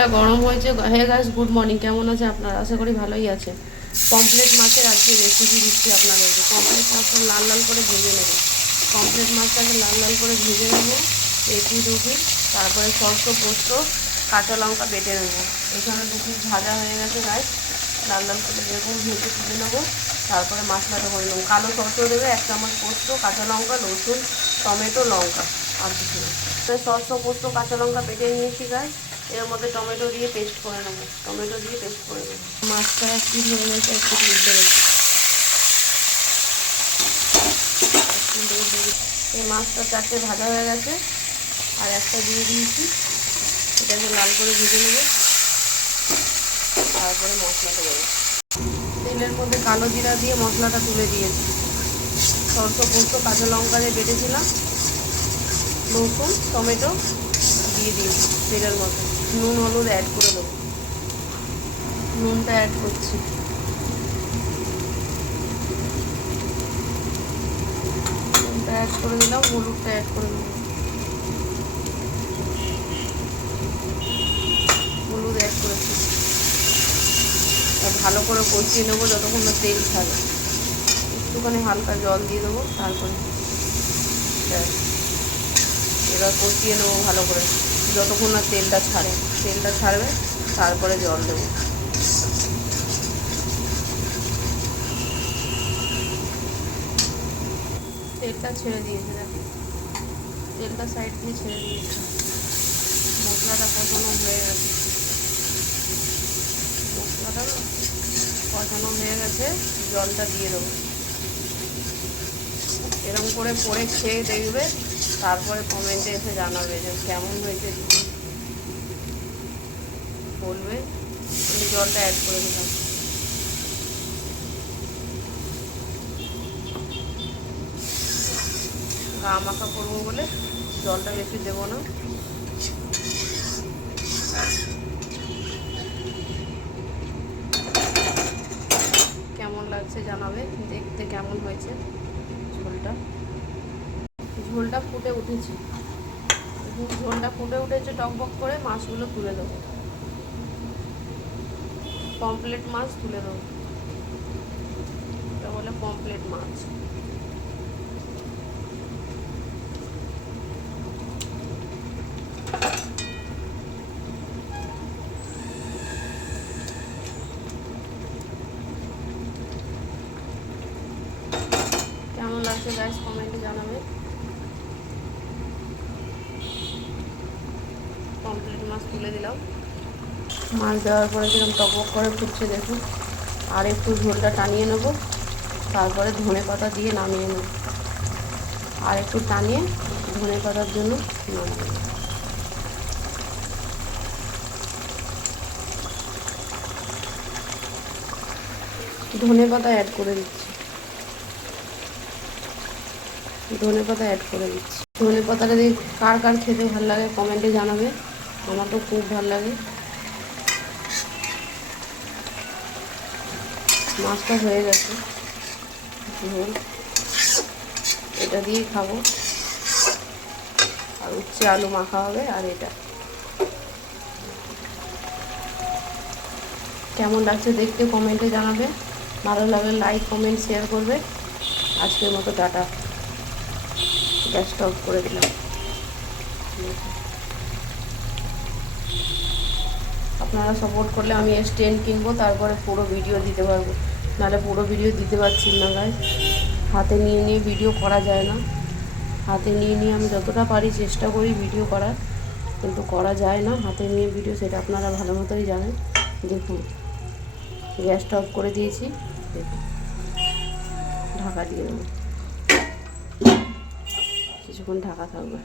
তেলটা গরম হয়েছে। Hey guys, good morning. কেমন আছে আপনারা? আশা করি ভালোই আছে। পমফ্রেট মাছের আজকে রেসিপি দিচ্ছি আপনাদেরকে। পমফ্রেট মাছটা লাল লাল করে ভেজে নেব। পমফ্রেট মাছটাকে লাল লাল করে ভেজে নেবো এপিট ওপিট। তারপরে সরষ পোস্ত কাঁচা লঙ্কা বেটে নেবো। এখানে দু পিস ভাজা হয়ে গেছে গাইস, লাল লাল করে এরকম ভেজে তুলে নেবো। তারপরে মশলাটা করে নেবো। কালো সরষেও দেবে, 1 চামচ পোস্ত, কাঁচা লঙ্কা, রসুন, টমেটো, লঙ্কা, আর কিছু না। সরষ পোস্ত কাঁচা লঙ্কা বেটে নিয়েছি গাইস। এর মধ্যে টমেটো দিয়ে পেস্ট করে নেবো। টমেটো দিয়ে পেস্ট করে নেবো। মাছটা 1 পিস হয়ে গেছে, 1 পিস উঠে গেছে। এই মাছটা 4টে ভাজা হয়ে গেছে, আর একটা দিয়ে দিয়েছি। এটাকে লাল করে ভেজে নেবো। তারপরে মশলাটা দেবো। তেলের মধ্যে কালো জিরা দিয়ে মশলাটা তুলে দিয়েছি। সরষ পোস্ত কাঁচা লঙ্কা দিয়ে বেটেছিলাম, রসুন টমেটো দিয়ে দিয়েছি তেলের মধ্যে। নুন হলুদ অ্যাড করে দেবো। নুনটা অ্যাড করছি। নুনটা অ্যাড করে দিলাম, হলুদটা অ্যাড করে দেবো। হলুদ অ্যাড করেছি। ভালো করে কষিয়ে নেবো যতক্ষণ না তেল ছাড়ে। একটুখানি হালকা জল দিয়ে দেবো। তারপরে এবার কষিয়ে নেবো ভালো করে যতক্ষণ না তেলটা ছাড়ে। তেলটা ছাড়বে তারপরে জল দেবো। তেলটা ছেড়ে দিয়েছে, দেখো তেলটা সাইড দিয়ে ছেড়ে দিয়েছে। মশলাটা কষানো হয়ে গেছে। মশলাটা কষানো হয়ে গেছে, জলটা দিয়ে দেবো। এরকম করে পরে খেয়ে দেখবে, তারপরে কমেন্টে এসে জানাবে যে কেমন হয়েছে। বলবে। আমি জলটা অ্যাড করে দিলাম। গা মাখা করবো বলে জলটা বেশি দেবো না। কেমন লাগছে জানাবে, দেখতে কেমন হয়েছে ঝোলটা। ঝোলটা ফুটে উঠেছে। ঝোলটা ফুটে উঠেছে টকবক করে। মাছগুলো তুলে দেবো। পমফ্রেট মাছ তুলে দেবো। এটা বলে পমফ্রেট মাছ। কেমন লাগছে গাইস কমেন্টে জানাবে। পমফ্রেট মাছ তুলে দিলাম। মাছ দেওয়ার পরে যেরকম টকবক করে ফুটছে দেখুন। আর একটু ঝোলটা টানিয়ে নেব। তারপরে ধনে পাতা দিয়ে নামিয়ে নেব। আর একটু টানিয়ে ধনে পাতার জন্য নামিয়ে নেব। ধনে পাতা অ্যাড করে দিচ্ছি। ধনে পাতা অ্যাড করে দিচ্ছি। ধনে পাতাটা দিয়ে কার কার খেতে ভালো লাগে কমেন্টে জানাবে। আমার তো খুব ভালো লাগে। মাছটা হয়ে গেছে ঝোল, এটা দিয়েই খাবো। আর উচ্ছে আলু মাখা হবে। আর এটা কেমন লাগছে দেখতে কমেন্টে জানাবে। ভালো লাগলে লাইক কমেন্ট শেয়ার করবে। আজকের মতো টাটা। গ্যাসটা অফ করে দিলাম। আপনারা সাপোর্ট করলে আমি স্ট্যান্ড কিনবো, তারপরে পুরো ভিডিও দিতে পারবো। নাহলে পুরো ভিডিও দিতে পারছি না গাইস। হাতে নিয়ে নিয়ে ভিডিও করা যায় না। হাতে নিয়ে নিয়ে আমি যতটা পারি চেষ্টা করি ভিডিও করার, কিন্তু করা যায় না হাতে নিয়ে ভিডিও। সেটা আপনারা ভালো মতোই জানেন। দেখুন গ্যাসটা অফ করে দিয়েছি। দেখুন ঢাকা দিয়ে দেবো। কিছুক্ষণ ঢাকা থাকবে।